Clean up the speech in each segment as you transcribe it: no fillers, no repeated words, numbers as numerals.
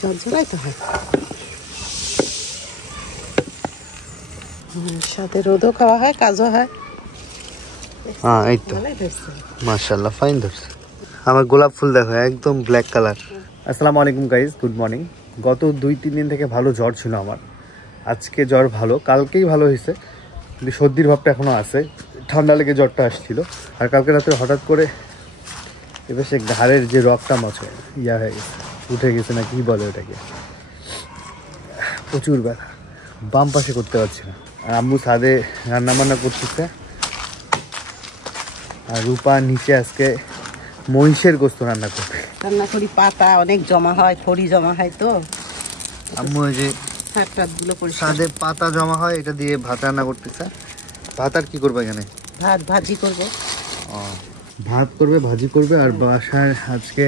ঝরঝরাই তো হয়, সাথে রোদও খাওয়া হয়, কাজও হয়। হ্যাঁ এই তো মাশাআল্লাহ ফাইন ধরছে। আমার গোলাপ ফুল দেখো একদম ব্ল্যাক কালার। আসসালামু আলাইকুম গাইজ, গুড মর্নিং। গত 2-3 দিন থেকে ভালো জ্বর ছিল আমার, আজকে জ্বর ভালো, কালকেই ভালো হয়েছে, কিন্তু সর্দির ভাবটা এখনও আছে, ঠান্ডা লেগে জ্বরটা আসছিল। আর কালকে রাতে হঠাৎ করে এবার সে ঘাড়ের যে রগটা মছে ইয়া হয়ে গেছে, উঠে গেছে না কি বলে ওটাকে, প্রচুর ব্যথা, বাম পাশে করতে পারছি না। আর আম্মু ছাদে রান্নাবান্না করতেছে, আর রূপা নিচে আজকে মহিষের গোস্ত রান্না করবে। রান্না করি, পাতা অনেক জমা হয়, খড়ি জমা হয়, তো আম্মু ওই যে ছাদগুলো ছাদে পাতা জমা হয়, এটা দিয়ে ভাত রান্না করতেছে। ভাত আর কি করবে এখানে? ভাত ভাজি করবে। ভাত করবে, ভাজি করবে, আর বাসায় আজকে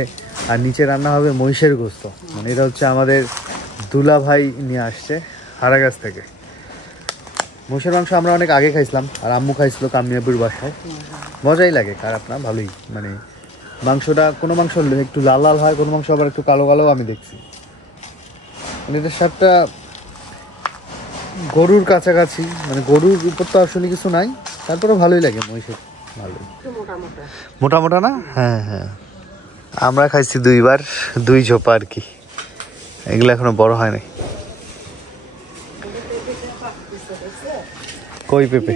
আর নিচে রান্না হবে মহিষের গোস্ত। মানে এটা হচ্ছে আমাদের দুলা ভাই নিয়ে আসছে হারাগাছ থেকে। মহিষের মাংস আমরা অনেক আগে খাইছিলাম, আর আম্মু খাইছিল কামনিয়াপুর বাসায়, মজাই লাগে, খারাপ না, ভালোই। মানে মাংসটা কোনো মাংস একটু লাল লাল হয়, কোনো মাংস আবার একটু কালো কালো আমি দেখছি। মানে এটার স্বাদটা গরুর কাছাকাছি, মানে গরুর উপর তো আসলে কিছু নাই, তারপরে ভালোই লাগে মহিষের, ভালোই মোটা মোটা না। হ্যাঁ হ্যাঁ, আমরা খাইছি 2বার, 2 ঝোপা আর কি, এগুলো এখনো বড় হয় নাই। কই পেঁপে?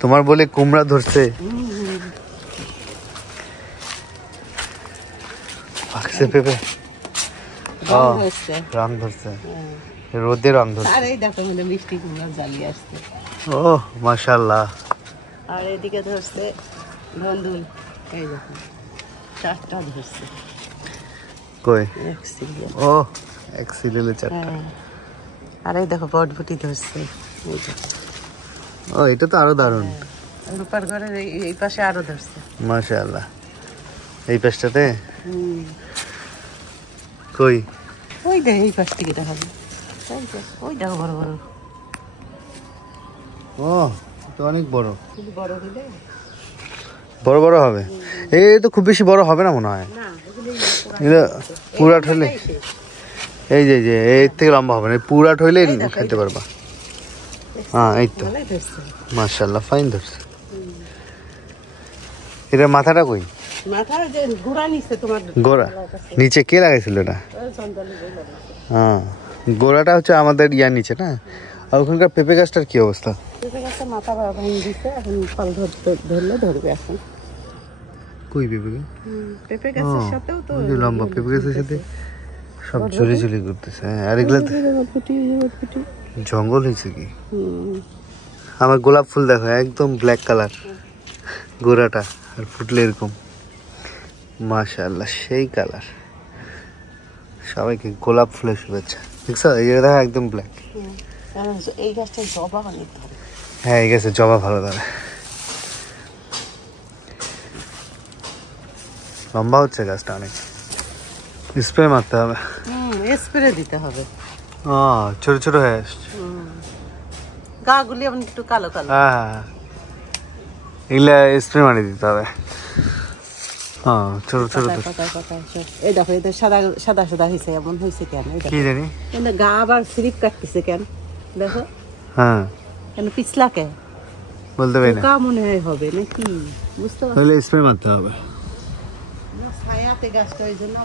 তোমার বলে কুমড়া ধরছে, পাকছে পেঁপে, রং ধরছে, রোদে রং ধরছে। আর এই দেখো মানে মিষ্টি কুমড়া জ্বালিয়ে আসছে। ও মাশাআল্লাহ। আর এদিকে ধরছে ধন্দুল, এই দেখো 4টা ধরছে। কই? ও এক সিলেলে 4টা। আর এই দেখো বটবটি ধরছে। ও এটা তো আরো দারুণ। রূপার ঘরের এই পাশে আরো ধরছে মাশাআল্লাহ। এই পাশটাতে কই? ওই দেখ এই পাশ থেকে দেখাবো, ওই দেখো বড় বড়। ও তো অনেক বড়, বড় হইলে বড় বড় হবে। এই তো খুব বেশি বড় হবে না মনে হয়, এটা পুরাট হইলে, এই যে যে এর থেকে লম্বা হবে না, পুরাট হইলে খাইতে পারবা। হ্যাঁ এই তো মাশাআল্লাহ ফাইন ধরছে। এটার মাথাটা কই? মাথার যে গোড়া নিচে, তোমার গোড়া নিচে কে লাগাইছিল এটা? হ্যাঁ গোড়াটা হচ্ছে আমাদের ইয়ার নিচে না। আর ওখানকার পেঁপে গাছটার কি অবস্থা? পেঁপে গাছের মাথা ভেঙে দিচ্ছে, এখন ফল ধরলে ধরবে এখন। কই পেঁপে? পেঁপে গাছের সাথেও তো লম্বা পেঁপে গাছের সাথে সব ঝুলি ঝুলি করতেছে। আর এগুলা জঙ্গল হয়েছে কি? আমার গোলাপ ফুল দেখো একদম ব্ল্যাক কালার গোড়াটা, আর ফুটলে এরকম, মাশাআল্লাহ সেই কালার। সবাইকে গোলাপ ফুলের শুভেচ্ছা। দেখছো এই জায়গাটা একদম ব্ল্যাক। এই গাছটা জবা অনেক ধরে। হ্যাঁ এই গাছে জবা ভালো ধরে, লম্বা হচ্ছে গাছটা অনেক। স্প্রে মারতে হবে, স্প্রে দিতে হবে। ছোট ছোট হয়ে আসছে গাগুলি এখন একটু কালো কালো। হ্যাঁ এগুলা স্প্রে মারিয়ে দিতে হবে। হ্যাঁ ছোট ছোট। এই দেখো এদের সাদা সাদা সাদা হয়েছে, এমন হয়েছে কেন? কি জানি গা আবার স্লিপ কাটতেছে কেন দেখো। হ্যাঁ কেন পিছলা কে বলতে পারি না, মনে হয় হবে নাকি, বুঝতে পারলে স্প্রে মারতে হবে। ছায়াতে গাছটা ওই জন্য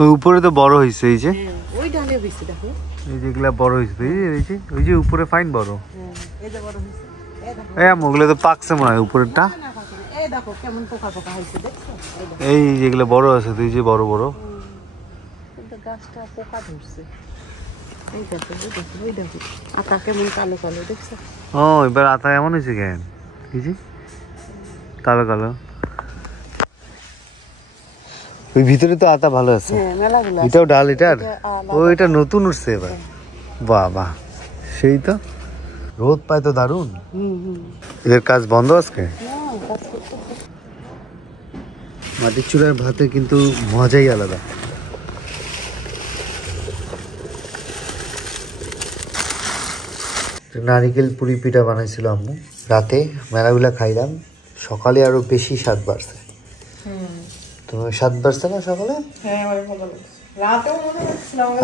ওই উপরে তো বড় হয়েছে, এই যে ওই ডালে হয়েছে দেখো, এই যেগুলা বড় হয়েছে, এই যে ওই যে উপরে ফাইন বড়, এই যে বড় হয়েছে। এই ওগুলো তো পাকছে মনে হয় উপরেরটা। এই দেখো কেমন পোকা পোকা হয়েছে দেখছো, এই যেগুলো বড় আছে তুই যে বড় বড়, কিন্তু গাছটা পোকা ধরছে। এই দেখো ওই দেখো ওই দেখো আতা কেমন কালো কালো দেখছো। ও এবার আতা এমন হয়েছে কেন, এই যে কালো কালো। ওই ভিতরে তো আতা ভালো আছে, এটাও ডাল, এটার ওইটা নতুন উঠছে এবার। বাহ বাহ সেই তো, রোদ পায় তো দারুন। এদের কাজ বন্ধ আজকে। মাটির চুলার ভাতে কিন্তু মজাই আলাদা। নারিকেল পুরি পিঠা বানাইছিল আম্মু রাতে, মেলাগুলা খাইলাম, সকালে আরো বেশি স্বাদ বাড়ছে। তো 7 বাজছে না সকালে?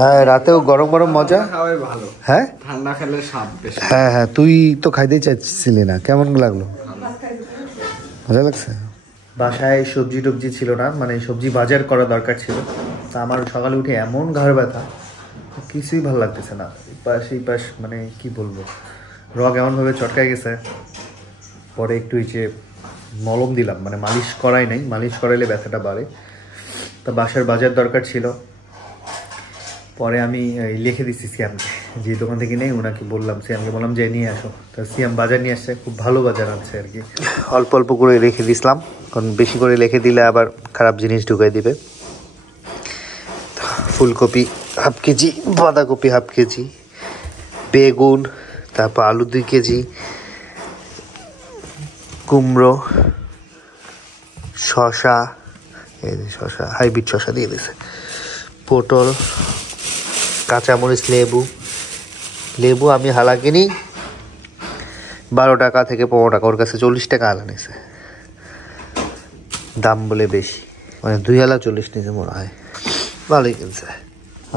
হ্যাঁ রাতেও গরম গরম মজা। হ্যাঁ ঠান্ডা খেলে স্বাদ বেশি। হ্যাঁ হ্যাঁ, তুই তো খাইতেই চাইছিলি না, কেমন লাগলো? ভালো লাগছে। বাসায় সবজি টবজি ছিল না, মানে সবজি বাজার করা দরকার ছিল। তা আমার সকালে উঠে এমন ঘাড় ব্যথা, কিছুই ভালো লাগতেছে না। এই পাশ মানে কি বলবো, রগ এমনভাবে চটকায় গেছে। পরে একটু এই যে মলম দিলাম, মানে মালিশ করাই নাই, মালিশ করাইলে ব্যথাটা বাড়ে। তা বাসার বাজার দরকার ছিল। পরে আমি লিখে দিচ্ছি সিয়ামকে, যে দোকান থেকে নেই ওনাকে বললাম, সিয়ামকে বললাম যে নিয়ে আসো। তো সিয়াম বাজার নিয়ে আসছে, খুব ভালো বাজার আনছে আর কি। অল্প অল্প করে রেখে দিছিলাম, কারণ বেশি করে রেখে দিলে আবার খারাপ জিনিস ঢুকাই দিবে। ফুলকপি হাফ কেজি, বাঁধাকপি হাফ কেজি, বেগুন, তারপর আলু 2 কেজি, কুমড়ো, শশা, এই যে শশা হাইব্রিড শশা দিয়ে দিয়েছে, পটল, কাঁচামরিচ, লেবু আমি হালা কিনি 12 টাকা থেকে 15 টাকা, ওর কাছে 40 টাকা আলা নিছে, দাম বলে বেশি, মানে 2 হালা 40 নিছে মনে হয়, ভালোই কিনছে।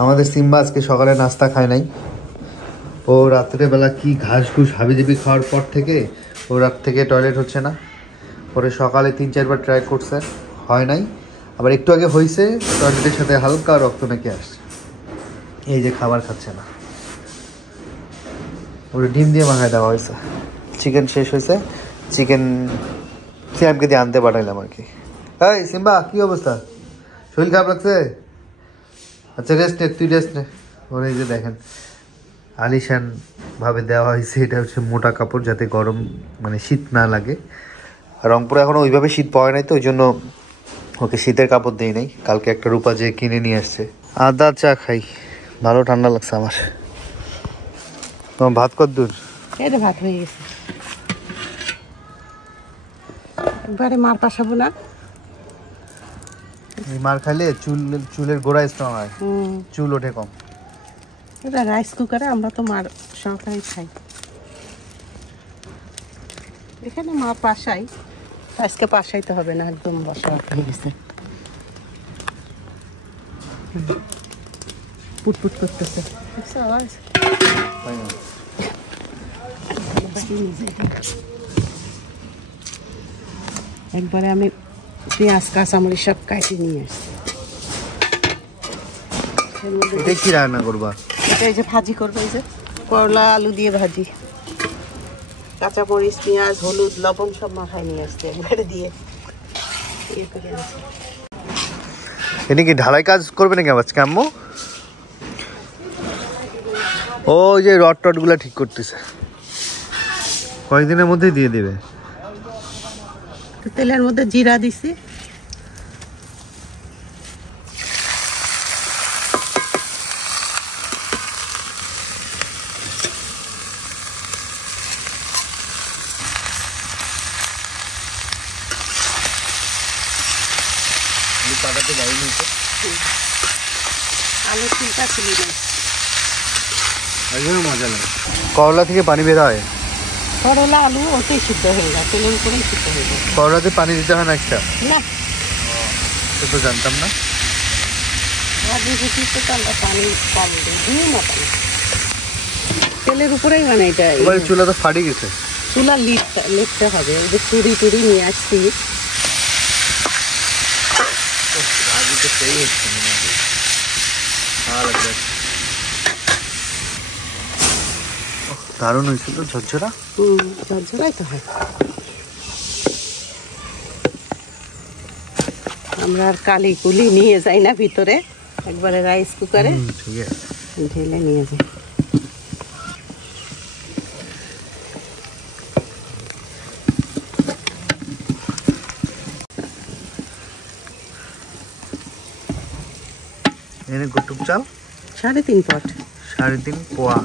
আমাদের সিম্বা আজকে সকালে নাস্তা খায় নাই। ও রাত্রেবেলা কি ঘাস ঘুষ হাবিজাবি খাওয়ার পর থেকে ও রাত থেকে টয়লেট হচ্ছে না। পরে সকালে 3-4 বার ট্রাই করছে, হয় নাই। আবার একটু আগে হয়েছে, টয়লেটের সাথে হালকা রক্ত নাকি আসছে। এই যে খাবার খাচ্ছে না, ওটা ডিম দিয়ে মাখায় দেওয়া হয়েছে। চিকেন শেষ হয়েছে, চিকেন সিয়ামকে দিয়ে আনতে পাঠাইলাম আর কি। এই সিম্বা কি অবস্থা, শরীর খারাপ লাগছে? আচ্ছা রেস্ট নে, তুই রেস্ট নে। ওর এই যে দেখেন আলিশান ভাবে দেওয়া হয়েছে, এটা হচ্ছে মোটা কাপড়, যাতে গরম মানে শীত না লাগে। রংপুরে এখনো ওইভাবে শীত পাওয়া নাই, তো ওই জন্য ওকে শীতের কাপড় দেই নাই। কালকে একটা রূপা যে কিনে নিয়ে আসছে। আদা চা খাই, ভালো ঠান্ডা লাগছে আমার। তোমার ভাত কদ্দূর? এই যে ভাত হয়ে গেছে, একবারে মার পাশাবো না। এই মার খাইলে চুলের গোড়া স্ট্রং হয়, চুল ওঠে কম। এটা রাইস কুকারে, আমরা তো মার সহকারে খাই। এখানে মা পাশাই, আজকে পাশাইতে হবে না, একদম বসা হয়ে গেছে। পুটপুট করতেছে, আওয়াজ। একবারে আমি পেঁয়াজ কাঁচামরিচ সব কাটি নিয়ে আসছি। এটা কি রান্না করবা? এটা এই যে ভাজি করবো, এই যে করলা আলু দিয়ে ভাজি, কাঁচামরিচ, পেঁয়াজ, হলুদ, লবণ সব মাখায় নিয়ে আসছে, একবারে দিয়ে ইয়ে করে আনছি। এনে কি ঢালাই কাজ করবে নাকি আজকে আম্মু? ওই যে রড টড গুলা ঠিক করতেছে, কয়েকদিনের মধ্যেই দিয়ে দিবে। তেলের মধ্যে জিরা দিছি, আলু চিন্তা খুলি না, মজা লাগে। করলা থেকে পানি বের হয়? করলা আলু ওতেই সিদ্ধ হয়ে যায়, তেলের উপরেই সিদ্ধ হয়ে যায়। করলাতে পানি দিতে হয় না একটা? না, সে তো জানতাম না। ভাজি ভুটিতে তো আমরা পানি কম দিই না, পানি তেলের উপরেই, মানে এটা চুলা তো ফাটি গেছে। চুলা লিখতে হবে, ওই যে চুড়ি টুড়ি নিয়ে আসছি। দারুণ হয়েছিল, ঝরঝরা। ঝরঝরাই তো হয়। আমরা আর কালি কুলি নিয়ে যাই না ভিতরে, একবারে রাইস কুকারে ঢেলে নিয়ে যাই। এনে গুটুক চাল 3.5 পট, 3.5 পোয়া।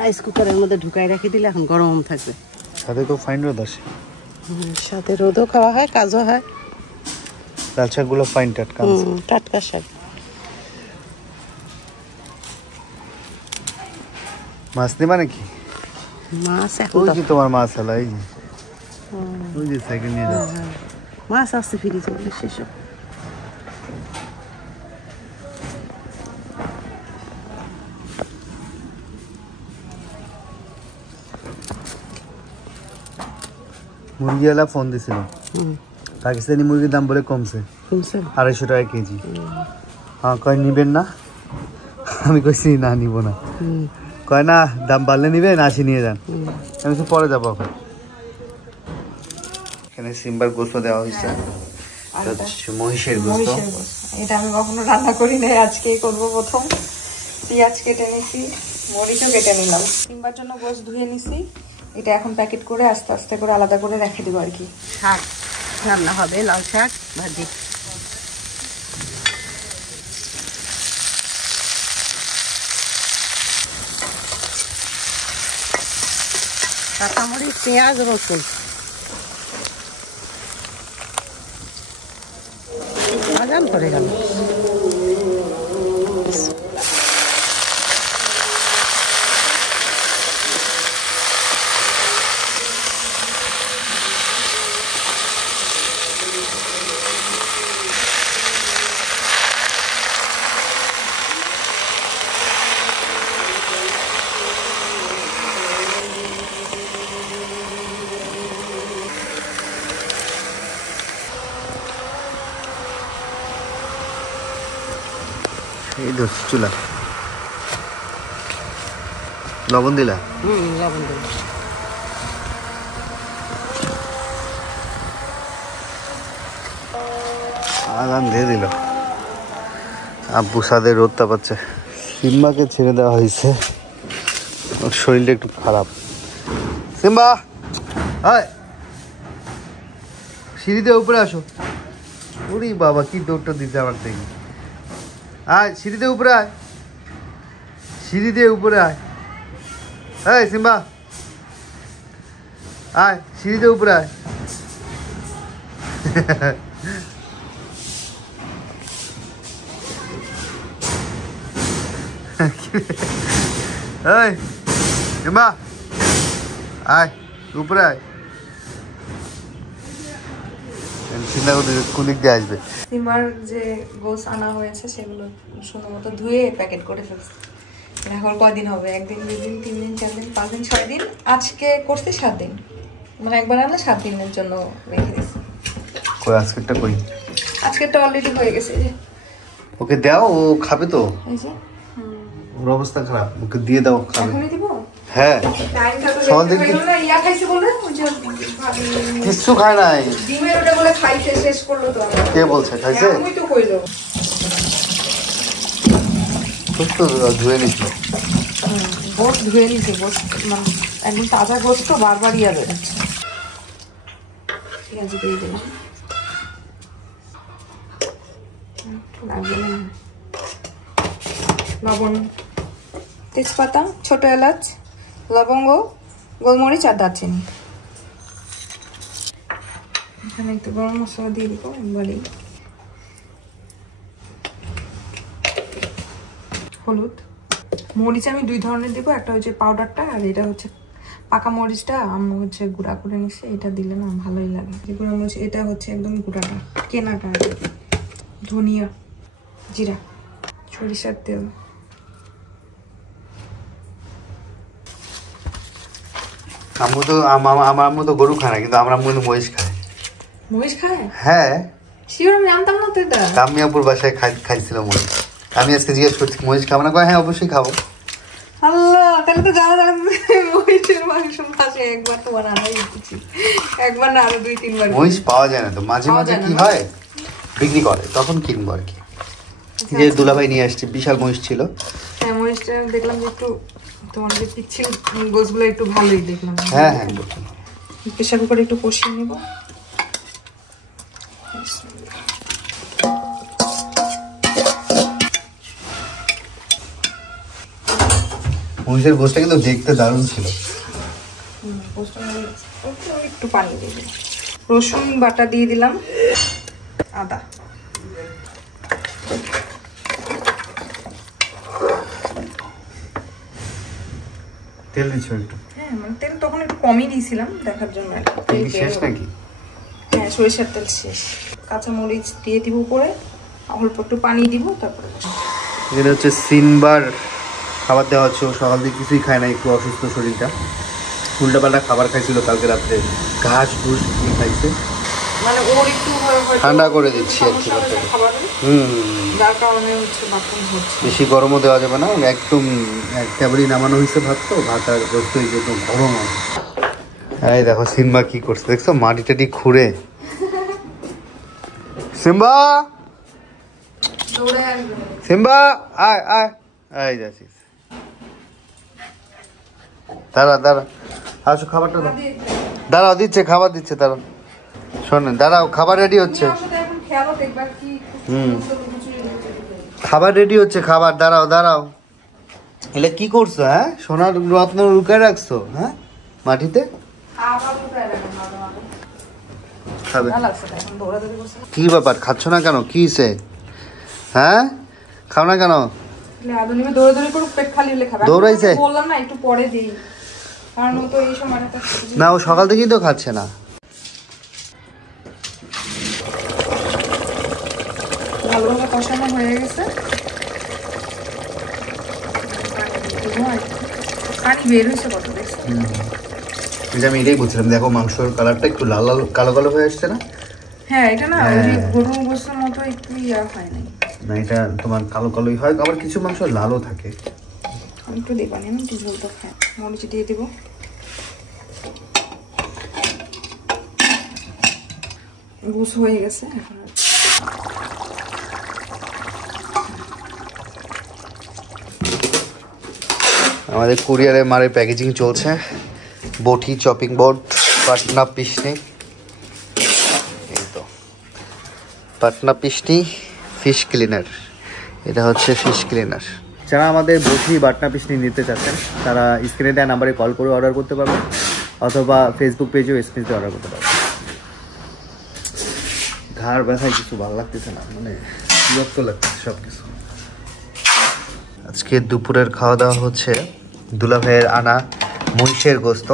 রাইস কুকারের মধ্যে ঢুকাই রাখি দিলে এখন গরম থাকবে। সাথে তো ফাইন রোদ আসে। সাথে রোদও খাওয়া হয়, কাজও হয়। লাল শাকগুলো ফাইন টাটকা টাটকা শাক। মাছ নেবা নাকি? মাছ এখন ওই যে তোমার মাছ আলা এই যে ওই যে সাইকেল নিয়ে যাচ্ছে। মাছ আসছে ফ্রিজে বলে শেষ। মুরগিওয়ালা ফোন দিছিল, পাকিস্তানি মুরগির দাম বলে কমছে, 250 টাকা কেজি। হ্যাঁ কয় নিবেন না? আমি কইছি না নিব না। কয় না দাম বাড়লে নিবেন, আসি নিয়ে যান। আমি তো পরে যাবো। এখন এখানে সিম্বার গোস্ত দেওয়া হয়েছে, মহিষের গোস্ত। এটা আমি কখনো রান্না করি নাই, আজকেই করবো প্রথম। পেঁয়াজ কেটে নিছি, মরিচও কেটে নিলাম। সিম্বার জন্য গোস্ত ধুয়ে নিছি, এটা এখন প্যাকেট করে আস্তে আস্তে করে আলাদা করে রেখে দেবো আর কি। শাক রান্না হবে, লাল শাক ভাজি। কাঁচামরিচ, পেঁয়াজ, রসুন বাজান করে গেল। এই ধরছি চুলা, লবণ দিলা? লবণ দিলাম। আগান দিয়ে দিল। আব্বু সাদের রোদ তাপাচ্ছে। সিম্বাকে ছেড়ে দেওয়া হয়েছে, ওর শরীরটা একটু খারাপ। সিম্বা হায়, সিঁড়িতে উপরে আসো। ওরে বাবা কি দৌড়টা দিতে আমার থেকে। আয় সিঁড়িতে উপরে আয়, সিঁড়িতে উপরে আয়। এই সিম্বা আয়, সিঁড়িতে উপরে আয়। এই সিম্বা আয়, উপরে আয়। চিন্তা করতে কোন দিক দিয়ে আসবে। সিম্বার যে গোস আনা হয়েছে সেগুলো সুন্দর মতো ধুয়ে প্যাকেট করে ফেলছি। এখন কয়দিন হবে? 1 দিন, 2 দিন, 3 দিন, 4 দিন, 5 দিন, 6 দিন। আজকে করছি 7 দিন, মানে একবার আনলে 7 দিনের জন্য রেখে দিচ্ছি। কই আজকেরটা কই? আজকেরটা অলরেডি হয়ে গেছে। এই যে ওকে দাও, ও খাবে তো। এই যে ওর অবস্থা খারাপ, ওকে দিয়ে দাও, খাবে। এখনই দিব? হ্যাঁ টাইম থাকলে সকালে দেখতে পাইলো না, ইয়া খাইছে বলে ওই যে কিচ্ছু খায় নাই। ডিমের ওটা বলে খাইছে, শেষ করলো তো। কে বলছে খাইছে? আমি তো কইলো। সুস্থ ধুয়ে নিছিল। গোস্ত ধুয়ে নিছি, গোস্ত মানে একদম তাজা গোস্ত, বারবার ইয়া বেরোচ্ছে। ঠিক আছে, দিয়ে দিলাম। লবণ, তেজপাতা, ছোট এলাচ, লবঙ্গ, গোলমরিচ আর দারচিনি। এখানে একটু গরম মশলা দিয়ে দিব একবারেই। হলুদ, মরিচ আমি 2 ধরনের দিব, একটা হচ্ছে পাউডারটা আর এটা হচ্ছে পাকা মরিচটা। আমি হচ্ছে গুঁড়া করে নিছি, এটা দিলে না ভালোই লাগে। যে গুঁড়া মরিচ, এটা হচ্ছে একদম গুঁড়াটা, কেনাটা। ধনিয়া, জিরা, সরিষার তেল, আম্মু তো আমার আম্মু তো গরু খায় না, কিন্তু আমরা আম্মু কিন্তু মহিষ খায়। মহিষ খায়? হ্যাঁ শিওর, আমি জানতাম না তো এটা। কামিয়াপুর বাসায় খাইছিল মহিষ। আমি আজকে জিজ্ঞেস করছি মহিষ খাবো না, কয় হ্যাঁ অবশ্যই খাবো। আল্লাহ, তাহলে তো জানা যাবে মহিষের মাংস মাসে একবার তোমার আনাই উচিত। একবার না, আরো 2-3 বার। মহিষ পাওয়া যায় না তো, মাঝে মাঝে কি হয় বিক্রি করে, তখন কিনবো আর কি। যে দুলাভাই নিয়ে আসছে, বিশাল মহিষ ছিল। হ্যাঁ, মহিষটা দেখলাম যে একটু তোমার যে পিচ্ছিল গোছগুলো একটু ভালোই দেখলাম। হ্যাঁ, প্রেশার কুকারে একটু কষিয়ে নেব। মহিষের গোশটা কিন্তু দেখতে দারুণ ছিল। একটু পানি দিয়ে দিলাম, রসুন বাটা দিয়ে দিলাম, আদা তেল দিচ্ছ একটু? হ্যাঁ মানে তেল তখন একটু কমই দিয়েছিলাম দেখার জন্য। তেল শেষ নাকি? হ্যাঁ সরিষার তেল শেষ। কাঁচামরিচ দিয়ে দিব উপরে, অল্প একটু পানি দিব, তারপরে এটা হচ্ছে সিনবার খাবার দেওয়া হচ্ছে। ও সকাল থেকে কিছুই খায় না, একটু অসুস্থ শরীরটা, উল্টাপাল্টা খাবার খাইছিল কালকে রাত্রে, ঘাস ঘুষ খাইছে, মানে ওর একটু ঠান্ডা করে দিচ্ছি আর কি। যার কারণে হচ্ছে বাথরুম হচ্ছে। বেশি গরমও দেওয়া যাবে না, একদম কেবলই নামানো হয়েছে ভাত, তো ভাত আর রোস্ত হয়েছে একদম গরম। এই দেখো সিম্বা কি করছে দেখছো, মাটি টাটি খুঁড়ে। সিম্বা সিম্বা আয় আয় আয় যাচ্ছিস, দাঁড়া দাঁড়া, আসো খাবারটা দাও, দাঁড়াও দিচ্ছে খাবার দিচ্ছে, দাঁড়াও শোনেন, দাঁড়াও খাবার রেডি হচ্ছে। খাবার রেডি হচ্ছে, খাবার, দাঁড়াও দাঁড়াও। এলে কি করছো? হ্যাঁ সোনার রত্ন লুকায় রাখছো হ্যাঁ মাটিতে? খাবে? কি ব্যাপার, খাচ্ছ না কেন? কি হয়েছে? হ্যাঁ খাও না কেন? দৌড়াইছে? না ও সকাল থেকেই তো খাচ্ছে না। ভালোভাবে কষানো হয়ে গেছে, পানি বের হয়েছে কত বেশি। আমি এটাই বলছিলাম, দেখো মাংসের কালারটা একটু লাল লাল কালো কালো হয়ে আসছে না? হ্যাঁ এটা না ওই যে গরু গোশতের মতো একটু ইয়া হয় নাই না, এটা তোমার কালো কালোই হয়, আবার কিছু মাংস লালও থাকে। একটু দেবা না, একটু ঝোলটা খাই। মরিচ দিয়ে দিব, গোশ হয়ে গেছে এখন। আমাদের কুরিয়ারে মারে প্যাকেজিং চলছে, বটি, চপিং বোর্ড, পাটনা পিসনি, এই তো পাটনা পিসনি ফিশ ক্লিনার। এটা হচ্ছে ফিশ ক্লিনার। যারা আমাদের বটি বাটনা পিসনি নিতে চাচ্ছেন তারা স্ক্রিনে দেওয়া নাম্বারে কল করে অর্ডার করতে পারবেন, অথবা ফেসবুক পেজেও এসএমএসে অর্ডার করতে পারবেন। ঘাড় ব্যথায় কিছু ভালো লাগতেছে না, মানে বিরক্ত লাগতেছে সব কিছু। আজকে দুপুরের খাওয়া দাওয়া হচ্ছে দুলা ভাইয়ের আনা মহিষের গোস্ত,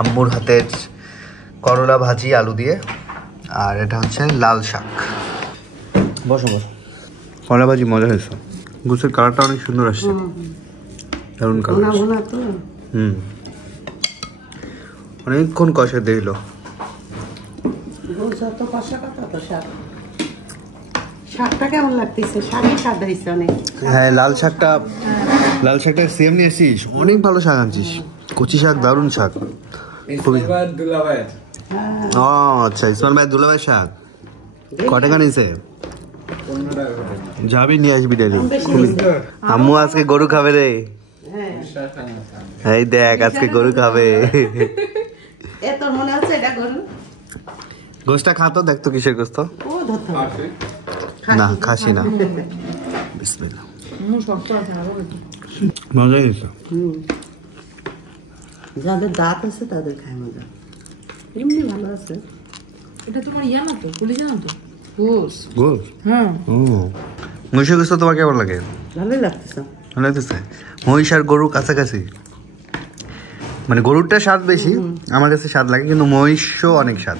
আম্মুর হাতের করলা ভাজি আলু দিয়ে, আর এটা হচ্ছে লাল শাক। বসো বসো। করলা ভাজি মজা হয়েছে, গোস্তের কালারটা অনেক সুন্দর আসছে, দারুণ কালার। অনেকক্ষণ কষে দিল। শাকটা কেমন লাগতেছে? শাকই স্বাদ হয়েছে অনেক। হ্যাঁ লাল শাকটা সেম নিয়ে এসিস, অনেক ভালো শাক আনছিস, কচি শাক, দারুণ শাক। ও আচ্ছা, ইসমাইল ভাই দুলা ভাই শাক ক টাকা নিয়েছে? যাবি নিয়ে আসবি ডেলি। আম্মু আজকে গরু খাবে রে, এই দেখ আজকে গরু খাবে। মনে হচ্ছে এটা গরু গোস্তটা খাতো, দেখতো কিসের গোস্ত? না খাসি না। বিসমিল্লাহ, মজা হয়েছে। যাদের দাঁত আছে তাদের খায় মজা, এমনি ভালো আছে। এটা তোমার ইয়া না তো, পুলিশ না তো? গোস। হ্যাঁ মহিষের গোস্ত তোমার কেমন লাগে? ভালোই লাগতেছে। ভালো লাগতেছে। মহিষ আর গরু কাছাকাছি, মানে গরুরটা স্বাদ বেশি আমার কাছে স্বাদ লাগে, কিন্তু মহিষও অনেক স্বাদ।